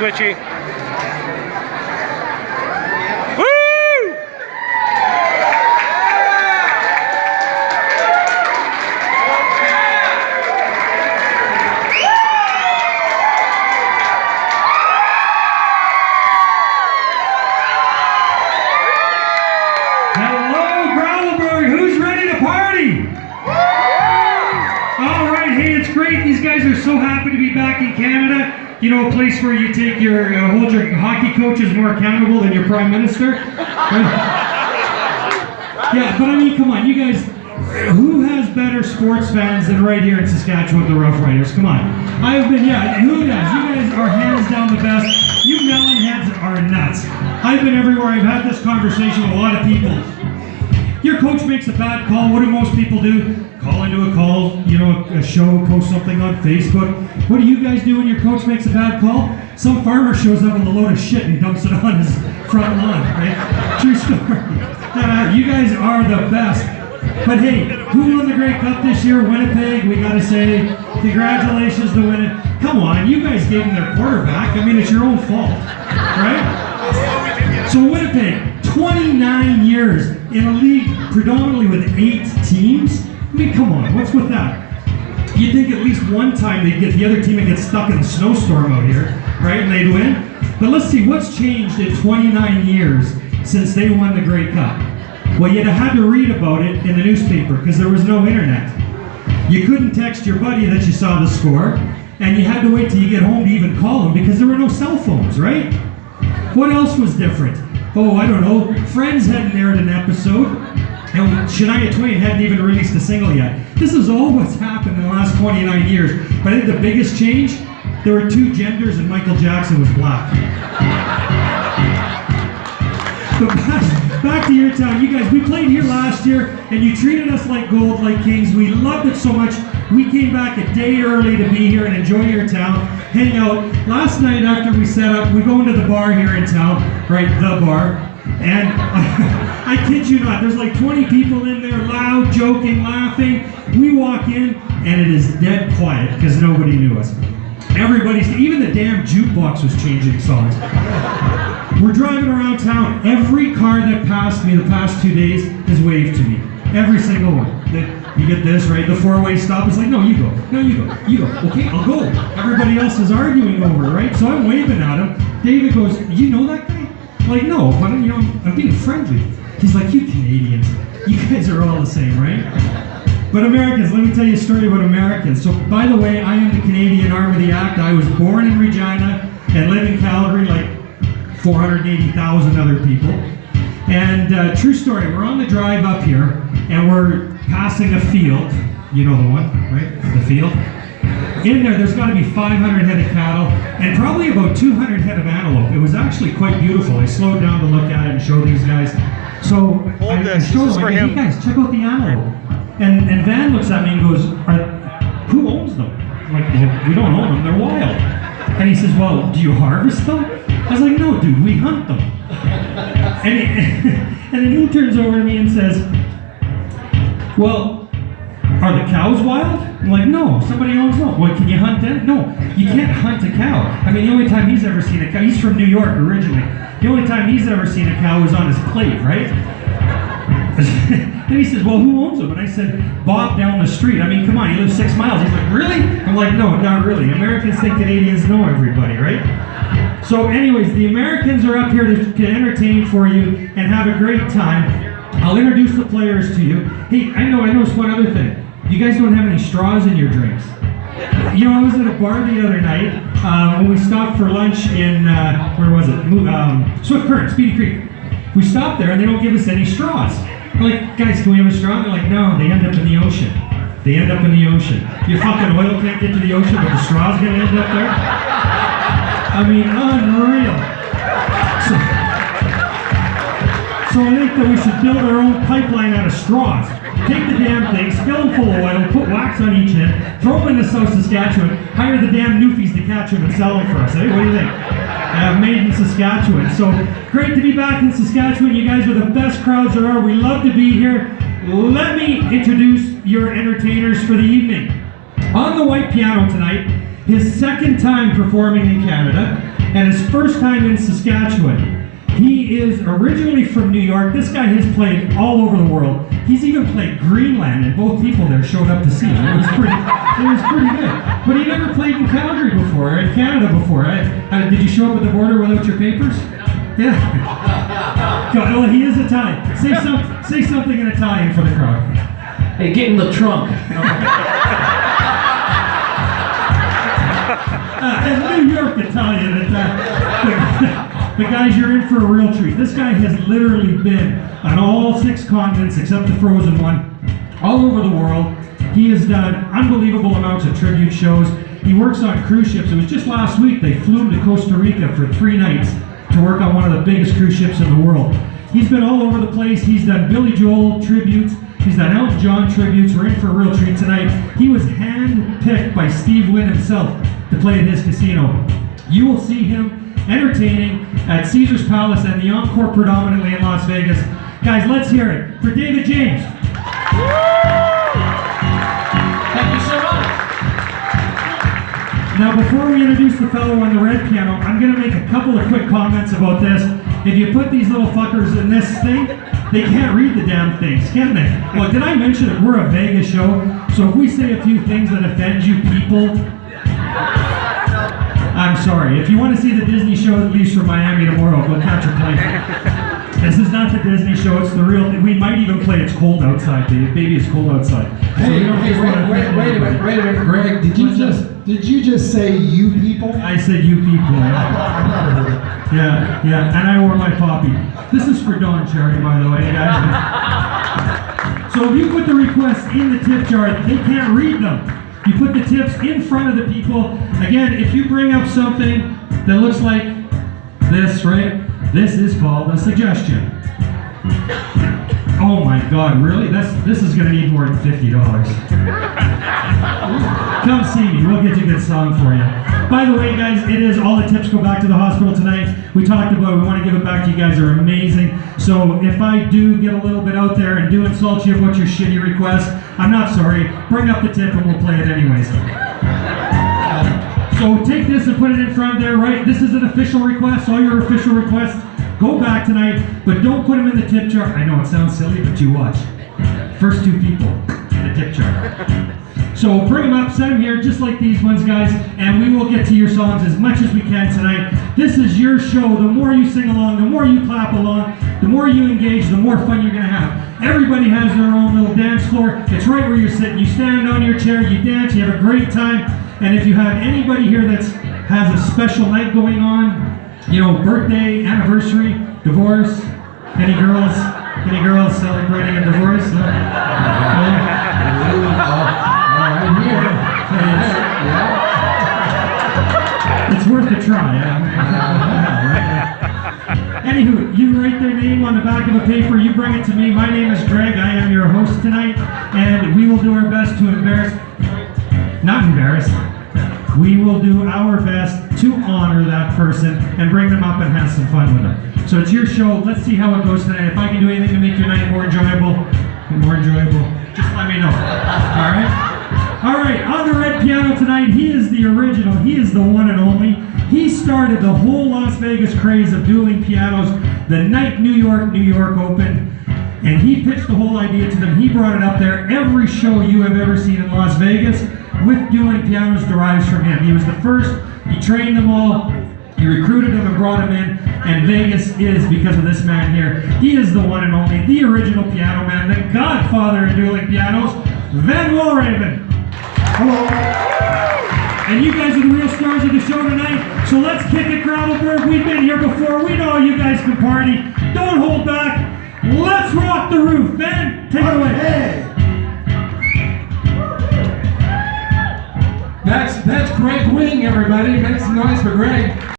Switchy. These guys are so happy to be back in Canada. You know, a place where you take your, hold your hockey coaches more accountable than your prime minister. Yeah, but I mean, come on, you guys, who has better sports fans than right here in Saskatchewan, the Rough Riders? Come on. I've been, yeah, who does? You guys are hands down the best. You melonheads are nuts. I've been everywhere. I've had this conversation with a lot of people. Your coach makes a bad call. What do most people do? Call into a call, you know, a show, post something on Facebook. What do you guys do when your coach makes a bad call? Some farmer shows up with a load of shit and dumps it on his front lawn, right? True story. You guys are the best. But hey, who won the Grey Cup this year? Winnipeg. We gotta say, congratulations to Winnipeg. Come on, you guys gave them their quarterback. I mean, it's your own fault, right? So Winnipeg, 29 years in a league predominantly with 8 teams. I mean, come on, what's with that? You'd think at least one time they'd get the other team and get stuck in a snowstorm out here, right? And they'd win. But let's see, what's changed in 29 years since they won the Grey Cup? Well, you'd have had to read about it in the newspaper because there was no internet. You couldn't text your buddy that you saw the score, and you had to wait till you get home to even call him because there were no cell phones, right? What else was different? Oh, I don't know. Friends hadn't aired an episode, and Shania Twain hadn't even released a single yet. This is all what's happened in the last 29 years. But I think the biggest change, there were 2 genders and Michael Jackson was black. But back to your town. You guys, we played here last year, and you treated us like gold, like kings. We loved it so much. We came back a day early to be here and enjoy your town, hang out. Last night after we set up, we go into the bar here in town, right, the bar, and I kid you not, there's like 20 people in there, loud, joking, laughing. We walk in, and it is dead quiet because nobody knew us. Even the damn jukebox was changing songs. We're driving around town. Every car that passed me the past 2 days has waved to me. Every single one. You get this, right? The 4-way stop is like, no, you go. No, you go. You go. Okay, I'll go. Everybody else is arguing over it, right? So I'm waving at him. David goes, you know that guy? I'm like, no, but you know, I'm being friendly. He's like, you Canadians, you guys are all the same, right? But Americans, let me tell you a story about Americans. So, by the way, I am the Canadian arm of the act. I was born in Regina and live in Calgary like 480,000 other people. And true story, we're on the drive up here, and we're passing a field. You know the one, right? The field. In there's got to be 500 head of cattle, and probably about 200 head of antelope. It was actually quite beautiful. I slowed down to look at it and show these guys. So I showed them, hey guys, check out the antelope. And Van looks at me and goes, who owns them? I'm like, well, we don't own them, they're wild. And he says, well, do you harvest them? I was like, no, dude, we hunt them. And then he turns over to me and says, well, are the cows wild? I'm like, no, somebody owns them. Well, can you hunt them? No, you can't hunt a cow. I mean, the only time he's ever seen a cow, he's from New York originally. The only time he's ever seen a cow was on his plate, right? Then he says, well, who owns them? And I said, Bob down the street. I mean, come on, he lives 6 miles. He's like, really? I'm like, no, not really. Americans think Canadians know everybody, right? So anyways, the Americans are up here to entertain for you and have a great time. I'll introduce the players to you. Hey, I noticed one other thing. You guys don't have any straws in your drinks. You know, I was at a bar the other night when we stopped for lunch in, where was it? Swift Current, Speedy Creek. We stopped there and they don't give us any straws. I'm like, guys, can we have a straw? They're like, no, they end up in the ocean. They end up in the ocean. Your fucking oil can't get to the ocean, but the straw's gonna end up there? I mean, unreal. So I think that we should build our own pipeline out of straws. Take the damn things, fill them full of oil, put wax on each end, throw them into South Saskatchewan, hire the damn newfies to catch them and sell them for us. Hey, what do you think? Made in Saskatchewan. So great to be back in Saskatchewan. You guys are the best crowds there are. We love to be here. Let me introduce your entertainers for the evening. On the white piano tonight, his second time performing in Canada, and and his first time in Saskatchewan. He is originally from New York. This guy has played all over the world. He's even played Greenland, and both people there showed up to see him. It was pretty good. But he never played in Calgary before, or in Canada before. Did you show up at the border without your papers? Yeah. God, well, he is Italian. Say something in Italian for the crowd. Hey, get in the trunk. New York Italian at that. But guys, you're in for a real treat. This guy has literally been on all 6 continents except the frozen one, all over the world. He has done unbelievable amounts of tribute shows. He works on cruise ships. It was just last week they flew him to Costa Rica for 3 nights to work on one of the biggest cruise ships in the world. He's been all over the place. He's done Billy Joel tributes. He's done Elton John tributes. We're in for a real treat tonight. He was hand-picked by Steve Wynn himself to play at his casino. You will see him entertaining at Caesar's Palace and the Encore predominantly in Las Vegas. Guys, let's hear it for David James. Thank you so much. Now, before we introduce the fellow on the red piano, I'm going to make a couple of quick comments about this. If you put these little fuckers in this thing, they can't read the damn things, can they? Well, did I mention that we're a Vegas show? So if we say a few things that offend you people, I'm sorry. If you want to see the Disney show that leaves from Miami tomorrow, go catch a plane. This is not the Disney show, it's the real thing. We might even play It's Cold Outside, baby. It's cold outside. Hey, wait a minute, Greg. Did you just say you people? I said you people. Yeah, and I wore my poppy. This is for Dawn Cherry, by the way, guys. So if you put the requests in the tip jar, they can't read them. You put the tips in front of the people. Again, if you bring up something that looks like this, right? This is called a suggestion. Oh my God, really? This is gonna need more than $50. Come see me, we'll get you a good song for you. By the way, guys, it is all the tips go back to the hospital tonight. We talked about it, we want to give it back to you guys, they're amazing. So if I do get a little bit out there and do insult you about your shitty requests, I'm not sorry. Bring up the tip and we'll play it anyways. So take this and put it in front there, right? This is an official request, all your official requests. Go back tonight, but don't put them in the tip jar. I know it sounds silly, but you watch. First 2 people in the tip jar. So bring them up, send them here, just like these ones, guys, and we will get to your songs as much as we can tonight. This is your show. The more you sing along, the more you clap along, the more you engage, the more fun you're going to have. Everybody has their own little dance floor. It's right where you're sitting. You stand on your chair, you dance, you have a great time, and if you have anybody here that has a special night going on, you know, birthday, anniversary, divorce, any girls celebrating a divorce? No? It's worth a try. Anywho, you write their name on the back of a paper, you bring it to me. My name is Greg, I am your host tonight, and we will do our best to we will do our best to honor that person and bring them up and have some fun with them. So it's your show, let's see how it goes tonight. If I can do anything to make your night more enjoyable, just let me know. All right, on the red piano tonight, he is the original, he is the one and only. He started the whole Las Vegas craze of dueling pianos the night New York opened, and he pitched the whole idea to them. He brought it up there. Every show you have ever seen in Las Vegas with dueling pianos derives from him. He was the first, he trained them all, he recruited them and brought them in, and Vegas is because of this man here. He is the one and only, the original piano man, the godfather of dueling pianos, Van Walraven. Hello. And you guys are the real stars of the show tonight, so let's kick it, Gravelberg. We've been here before, we know you guys can party. Don't hold back, let's rock the roof. Ben, take it away. Hey. That's Greg Wing, everybody. Make some noise for Greg.